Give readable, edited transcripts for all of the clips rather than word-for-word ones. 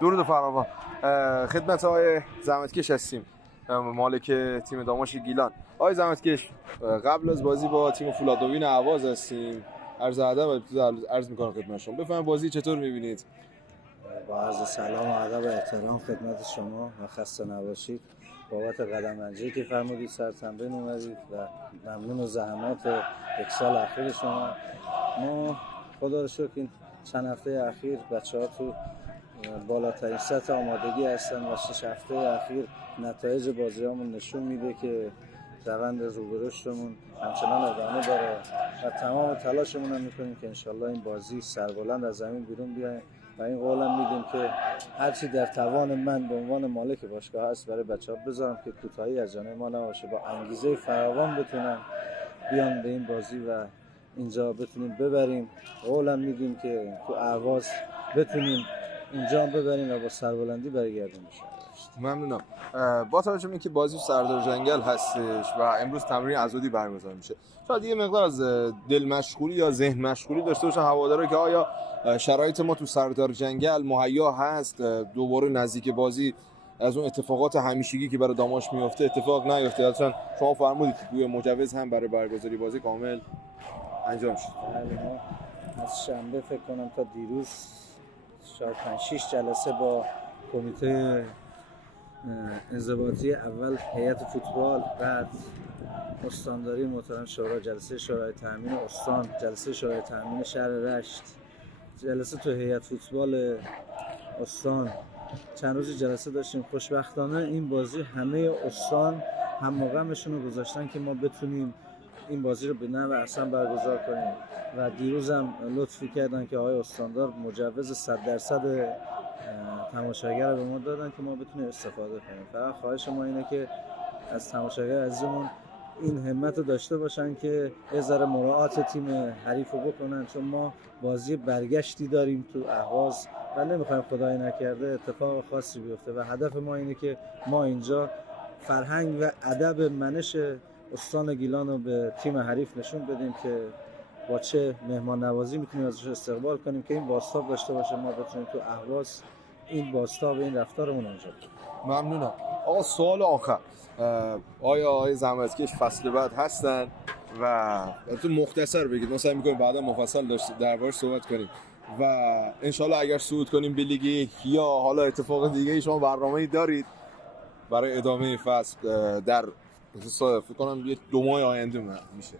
درود فراوان. خدمت آقای زحمتکش هستیم، مالک تیم داماش گیلان. آقای زحمتکش، قبل از بازی با تیم فولادوین اهواز هستیم. عرض ادب عرض میکنم خدمت شما. بفرمایید بازی چطور میبینید؟ با عرض سلام و ادب و احترام خدمت شما و خسته نباشید بابت قدم‌رنجی که فرمودید، سر تمرین اومدید و ممنون زحمات یک سال اخیر شما. ما خدا رو شکر این چند هفته اخیر بچه‌ها تو بالاترین سطح آمادگی هستن و 6 هفته اخیر نتایج بازیامون نشون میده که روند رو به رشدمون همچنان ادامه داره و تمام تلاشمون هم میکنیم که انشالله این بازی سربلند از زمین بیرون بیایم و این قولم میدیم که هرچی در توان من به عنوان مالک باشگاه هست برای بچه‌ها بذارم که کوتاهی از جانب ما نباشه، با انگیزه فراوان بتونن بیان به این بازی و اینجا بتونیم ببریم. قولم میدیم که تو اهواز بتونیم اینجا ببریم و با سربلندی برگردیم بشه. ممنونم. با توجه به اینکه بازی سردار جنگل هستش و امروز تمرین عضدی برگزار میشه، شاید یه مقدار از دل مشغولی یا ذهن مشغولی داشته باشن هوادارا که آیا شرایط ما تو سردار جنگل مهیا هست دوباره نزدیک بازی از اون اتفاقات همیشگی که برای داماش میفته اتفاق نیفته. اصلا شما فرمودید که گویا مجوز هم برای برگزاری بازی کامل انجام شد. ما از شنبه فکر کنم تا دیروز شاید 5-6 جلسه با کمیته انضباطی، اول هیئت فوتبال، بعد استانداری محترم شورا، جلسه شورای تامین استان، جلسه شورای تامین شهر رشت، جلسه تو هیئت فوتبال استان، چند روز جلسه داشتیم. خوشبختانه این بازی همه استان هم موقعشون رو گذاشتن که ما بتونیم این بازی رو به نحو احسن برگزار کنیم و دیروز هم لطفی کردن که آقای استاندار مجوز 100% تماشاگر رو به ما دادن که ما بتونیم استفاده کنیم. فقط خواهش ما اینه که از تماشاگر عزیزمون این همت رو داشته باشن که یه ذره مراعات تیم حریف رو بکنن، چون ما بازی برگشتی داریم تو اهواز و نمیخوایم خدای نکرده اتفاق خاصی بیفته و هدف ما اینه که ما اینجا فرهنگ و ادب منش استان گیلان رو به تیم حریف نشون بدیم که با چه مهمان نوازی میتونیم ازش استقبال کنیم که این بازتاب داشته باشه، ما بتونیم تو اهواز این بازتاب این رفتارمون انجام بدیم. ممنونم. آقا سوال آخر، آیا آقای زحمتکش فصل بعد هستن و تو مختصر بگید، ما سعی می‌کنیم بعدا مفصل دربارش صحبت کنیم و انشالله اگر صعود کنیم به لیگ یک یا حالا اتفاق دیگه شما برنامه‌ای دارید برای ادامه فصل در فکر کنم یه 2 ماه آینده میشه؟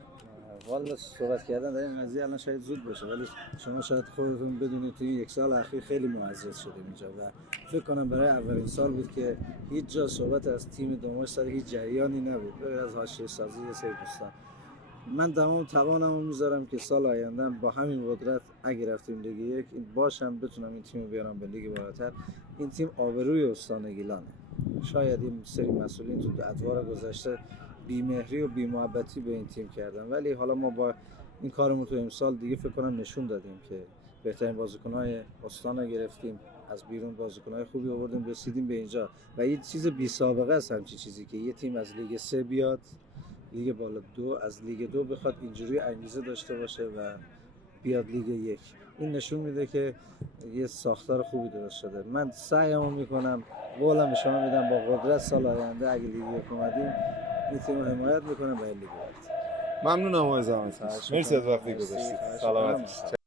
والا صحبت کردن در این قضیه الان شاید زود باشه، ولی شما شاید خودتون بدونید توی یک سال اخیر خیلی معزز شدیم اینجا و فکر کنم برای اولین سال بود که هیچ جا صحبت از تیم داماش سر هیچ جریانی نبود غیر از حاشیه سازی یه سری دوستان. من تمام توانمو میذارم که سال آینده با همین قدرت اگه رفتیم لیگ یک باشم بتونم این تیمو بیارم به لیگ بالاتر. این تیم آبروی استان گیلانه. شاید این سری مسئولین تو ادوار گذشته بی‌مهری و بی‌محبتی به این تیم کردن، ولی حالا ما با این کارمون تو امسال دیگه فکر کنم نشون دادیم که بهترین بازیکن‌های استان رو گرفتیم، از بیرون بازیکن‌های خوبی آوردیم، رسیدیم به اینجا و یه چیز بی سابقه است همچین چیزی که یه تیم از لیگ 3 بیاد لیگ بالا 2، از لیگ 2 بخواد اینجوری انگیزه داشته باشه و بیاد لیگ 1. این نشون میده که یه ساختار خوبی درست شده. من سعیمو میکنم، قولم به شما میدم با قدرت سال آینده اگه لیگ 1 اومدیم این تیم رو حمایت میکنم برای لیگ 1. ممنونم آقای زحمتکش. مرسی از وقتی گذاشتید. سلامت باشید.